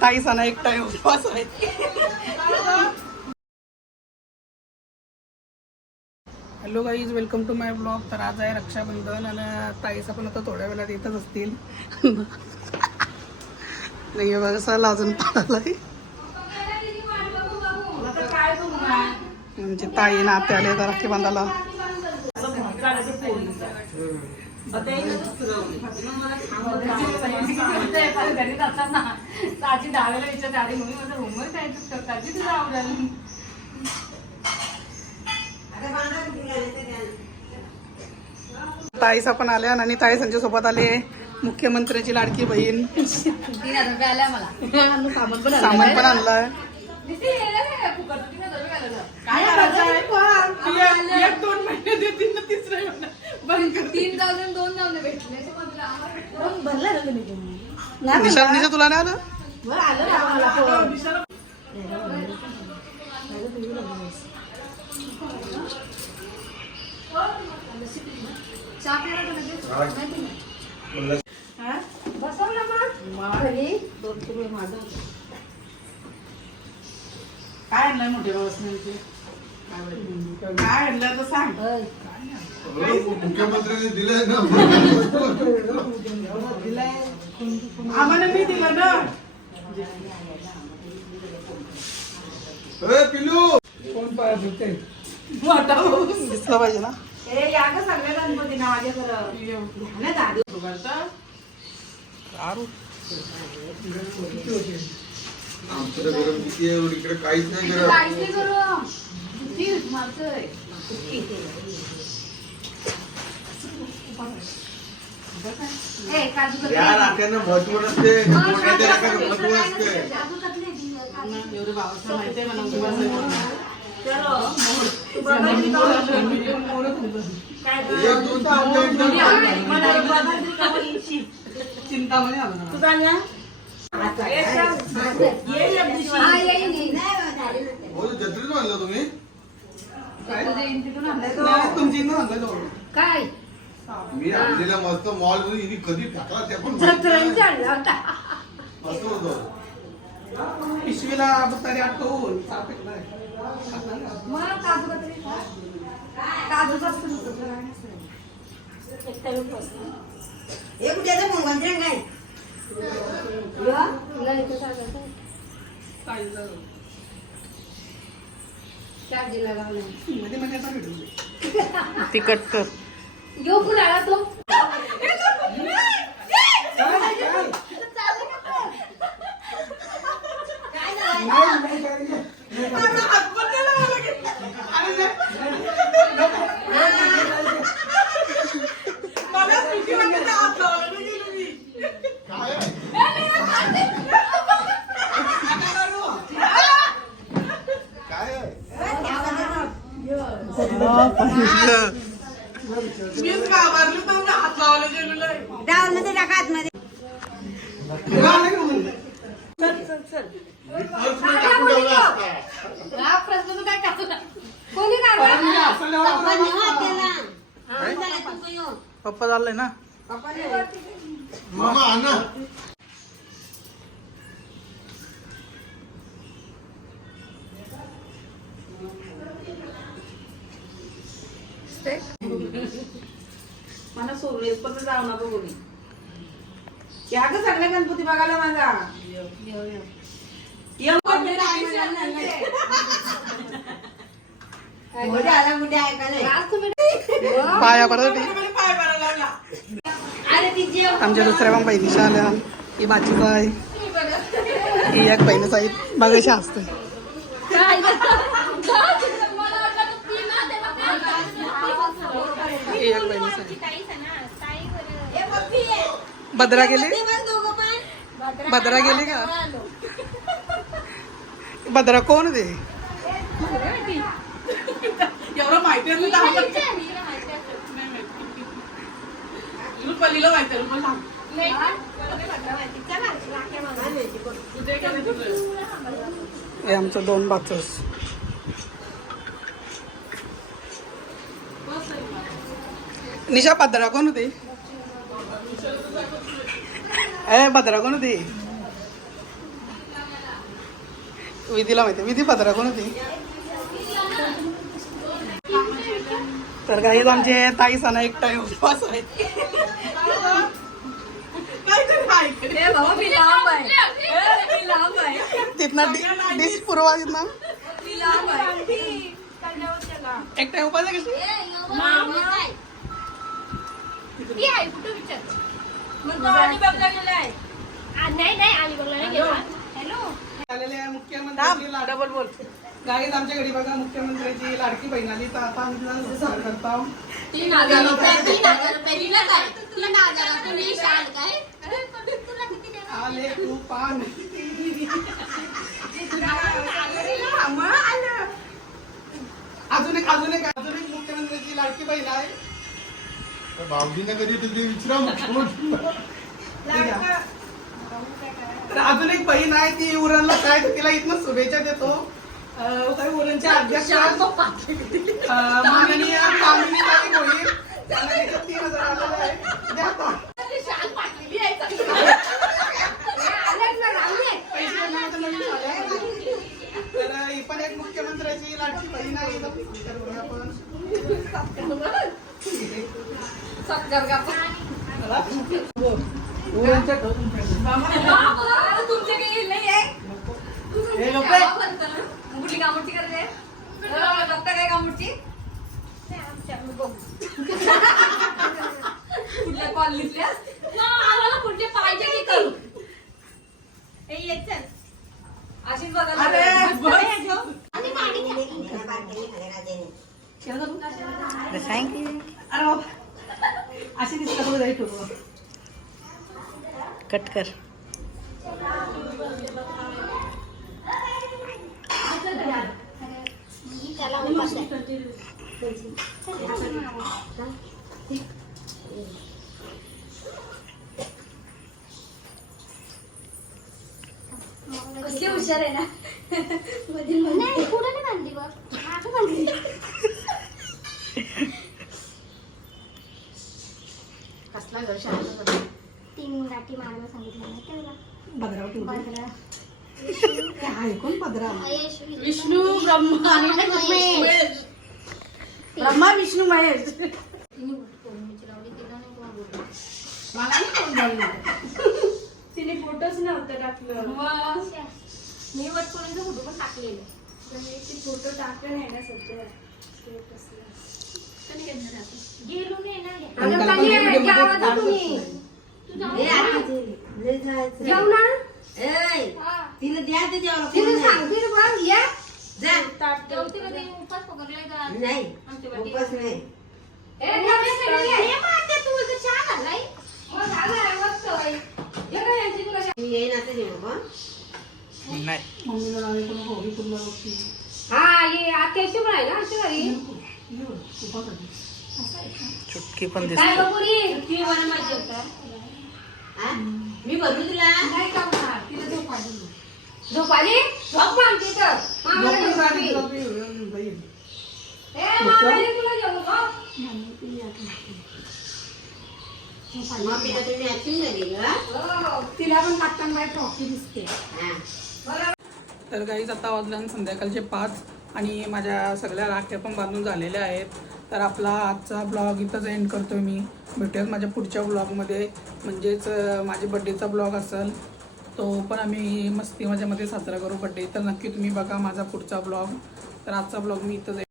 ताई सणा एक टाइम उपवास आहे. Hello guys, welcome to my blog. तर आज आहे रक्षाबंधन आणि ताईचा पण आता थोड्या वेळात येतच असतील. नाही बघा सला अजून पाळालाय. म्हणजे ताई नाते आले तर राखी बांधायला. ताईसा पण आल्या आणि ताई संजय सोबत आले. मुख्यमंत्र्याची लाडकी बहीण. 3000 रुपये आल्या मला. सामान पण आणलंय. एक 2 महिने देतील ना, तिसरे 3000 2 जाऊन भेटले. निशा तुला नाही आलं? काय आणलंय मोठे बाबा? काय आणलं तर सांग. मुख्यमंत्र्यांनी दिलंय ना. आम्हाला मी दिलं ना. पिलू कोण पाहिजे दिसलं पाहिजे ना. सगळ्या गणपती ना माझ्या आमच्या गरम किती आहे इकडे काहीच नाही गरम. या राख्यांना महत्व नसते. महत्व असते. एवढे बाबासाहेब माहिती आहे मला. चिंतामणी आला जत्रेतून आणलं तुम्ही? तुमची इथून आणलं काय मी आणलेला मस्त मॉल मध्ये हिने कधी टाकला ते पण मस्त होतं. पिशवीला तरी आठवून तिकट कर. यो कुण आला तो. पप्पा चाललंय ना. मामा आणा. मला सोडले पण जाऊ नका कोणी. या ग सगळे गणपती बघायला माझा. पाया परत आमच्या दुसऱ्या पण बहिणीच्या आल्या. ही बाचीचा आहे. ही एक बहिणीचा आहे. बघायची असते. ही एक बहिणीचा आहे. भद्रा गेली. भद्रा गेली का? भद्रा कोण दे एवढं माहिती पल्लीला माहिती. हे आमचं 2 बाचस. निशा भद्रा कोण होती? भद्रा कोण होती? विधीला माहिती विधी पत्रा कोण होती. तर काही आमचे ताई सणा एक टाइम उपवास आहे. ए बाबा मी लांब आहे. मी लांब आहे. तिथनं डिश पुरवा तिथनं मी लांब आहे. एक टाइम उपास आहे कशी. आलेले आहे मुख्यमंत्री डबल बोल. गाईज आमच्या घरी बघा मुख्यमंत्र्याची लाडकी बहीण आली तर आता आम्ही तिला नमस्कार करतो. 3,000 रुपये दिला काय? 3,000 तुम्ही शाल काय? आले तू पान अजून एक मुख्यमंत्र्याची लाडकी बहीण आहे. भाऊजीने कधी तिथे विचारा. तर अजून एक बहीण आहे ती उरणला काय तर तिला इथनं शुभेच्छा देतो. काही उरणच्या अध्यक्ष माननीय कामिनीताई भोईर त्यांना त्याच्यात 3,000 आलेले आहे. द्या आता. तर ही पण एक मुख्यमंत्र्याची लाडकी बहीण आहे. तर बघा आपण. तुमचे काही नाही आहे. हे लोक कुठली कामोडची करते? बघता काय कामोडची? कुठल्या कॉलनीतल्या? आम्हाला कुठले पाहिजे की करू? अशीच बघा. अशी दिसत कट कर. कसली हुशार आहे ना. नाही पुढे नाही बांधली बघ मागं बांधली. कसला घर शाळा 3 गाठी मारायला सांगितलं ना तेवढा. भद्राव ठेवतो. पंधरा. काय आहे कोण पदरा. विष्णू ब्रह्मा आणि महेश. ब्रह्मा विष्णू महेश. मला नाही कोण बोलणार. तिने फोटोच नव्हतं टाकलं. मी वटपौर्णिमेचा फोटो पण टाकलेला. ते फोटो टाकले नाही ना सध्या स्टेटसला. गेलो नाही ना गे. आणि त्याला पण video मध्ये गावात काढत तुम्ही. असतो. जाऊ ना. तिला द्या ते जेवण. तिने सांगते ना बघ या. जेवते का ते उपास पकडलाय का? नाही आमच्या वाटी. उपास नाही. ए, नवीन नवीन ये. हे माते तू इथं चहा घाललाय. मग झालं आहे, मस्त आहे. हे काय यांची तुला मी येईन आता जेवण पण. नाही मम्मीला लावायचं नको. ही तुला बघती. हा ये आत्याशी पण आहे ना आमच्या घरी. चुटकी पण काय दिसते. बघुरी ती मला माहिती होतं. हा? मी भरून दिला. नाही का होणार तिला झोप आली. झोप आली? झोप आमची तर मामाला घेऊन जावी. ए मामाला तुला घेऊन जा. मग तिला तुम्ही ऍक्टिंग झाली का? हो, तिला पण काटताना बाई ट्रॉफी दिसते. हा. तर गाईज आता वाजल्यानं संध्याकाळचे 5 आणि माझ्या सगळ्या राख्या पण बांधून झालेल्या आहेत. तर आपला आजचा ब्लॉग इथंच एंड करतो मी. भेटूयात माझ्या पुढच्या ब्लॉगमध्ये, म्हणजेच माझ्या बड्डेचा ब्लॉग असेल तो पण आम्ही मस्ती माझ्यामध्ये साजरा करू बड्डे. तर नक्की तुम्ही बघा माझा पुढचा ब्लॉग. तर आजचा ब्लॉग मी इथंच